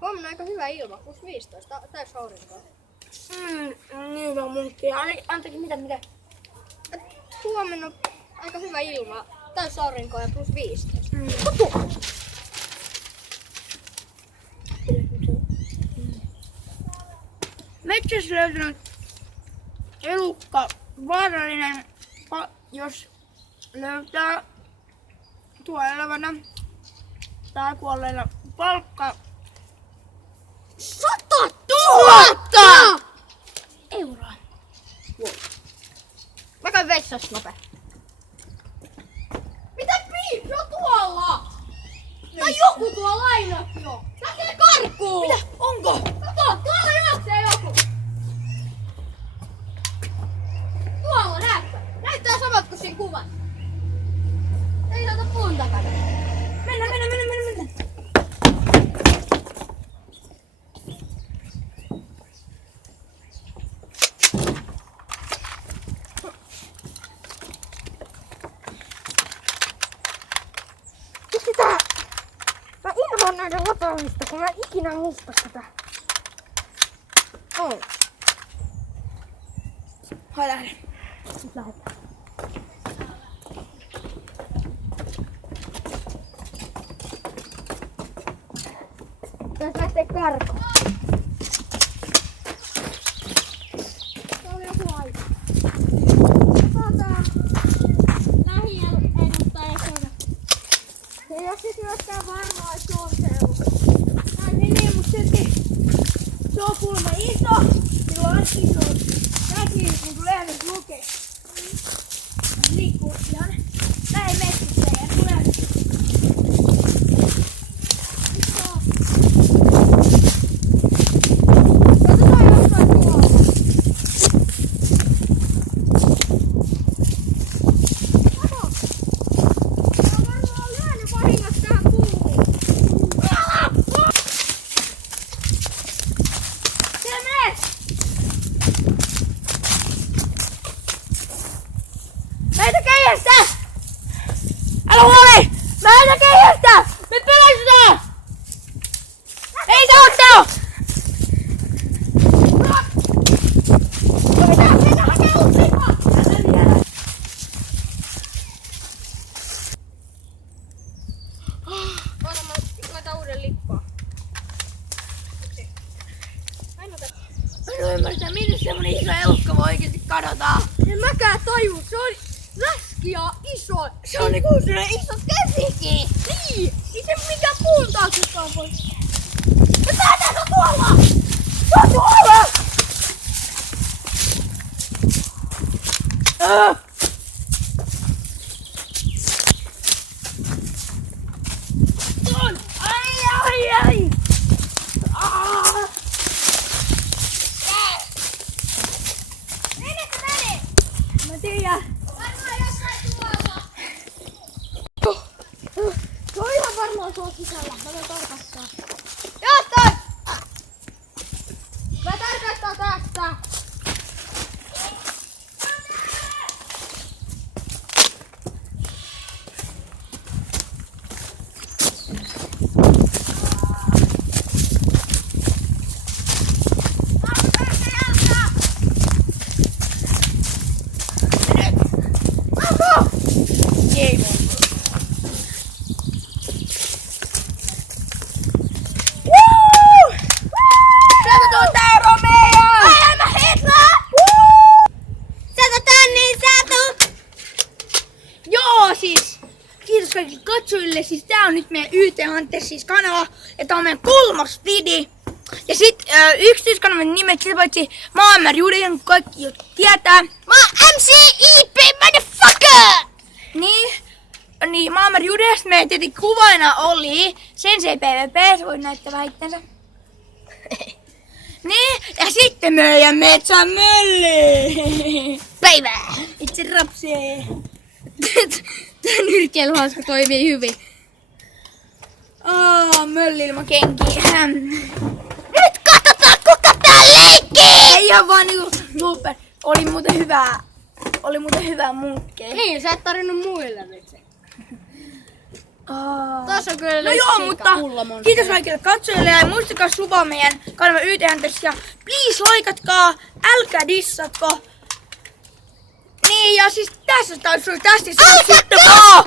Huomenna aika hyvä ilma, plus 15, täys aurinkoa. Niin hyvä munkki. Antakin mitä? Huomenna aika hyvä ilma, täys aurinkoa ja plus 15. Metsässä löytynyt elukka, vaarallinen, jos löytää tuo elävänä tai kuolleena palkka 100 000 euroa. Mä käyn vessassa nopea. Mitä piip? No tuolla! Tai joku tuolla ainakin jo! Lähtee karkuun! Mitä? Onko? Kato, tuolla juoksee joku! Tuolla, näetkö? Näyttää samat kuin siinä kuvat. Ei saata puun takana. Mennään. Miksi tää? Mä inhoan näiden lataamista, kun mä ikinä muista sitä. On. Hai lähde. Nyt lähdetään. Tässä lähtee karkuun. Tää oli joku aika. Tää lähi-ennustaja sana. Se ei oo sit myöskään varmaa, että se on se elukka. Näin niin, mut silti se on kuulemma iso. Sillä on iso näkyy, niin kuin lehdessä lukee. Liikkuu ihan näin metsissä ja tulee. Otetaan jossain tuolla. Kato! Se on varmaan lyönyt vahingossa tähän puuhun. Siellä menee! Näitä keihästä! Älä huoli! Näitä keihästä! Me pelästytään! Ei se oo teo! Mennään hakemaan lippaa! Oota, mä laitan uuden lippaa. Aina tätä. Mä en oo ymmärtää, miten semmonen iso elukka voi oikeesti kadota. En mäkään taju, se on läski ja iso. Se on niinku semmonen iso käsikin. Niin! Ei se mikään puun taaksekaan voi. Ja tää on tuolla! Se on tuolla! On! Ai! Menekö mene? Mä tiedän. Varmaan jossain tuolla. Se on ihan varmaan tuolla sisällä. Mä voin tarkastaa. Jostain! Mä tarkastan tästä. Ei voi. Woo! Sieltä tuu tää Romeo! Ai mä Hitler! Sieltä tänne saatu! Joo siis! Kiitos kaikille katsojille. Siis tää on nyt meidän YT Hunter siis kanava. Ja tää on meidän 3. vidi. Ja sit yksityiskanavan nimet sitä paitsi Maamer Juden, kaikki jo tietää. Mä oon MCIP motherfucker! Niin Maamer Judesta meidän tietenkin kuvaina oli Sensei PvP, se voi näyttää vähän itsensä. Niin, ja sitten meidän metsämölli. Päivä! Itse rapsee. Tää nyrkkeilyhauska toimii hyvin. Mölli ilman kenkiä. Nyt katsotaan kuka tää leikkii! Ei ihan vaan niinku super. Oli muuten hyvää munkkea. Niin, sä et tarvinnut muille nyt se. Tuossa on kyllä No joo, mutta kiitos kaikille katsojille ja muistakaa subaa meidän kanava YT-Hunters ja please laikatkaa, älkää dissatko. Niin ja siis tässä taisi tästä sitten vaan.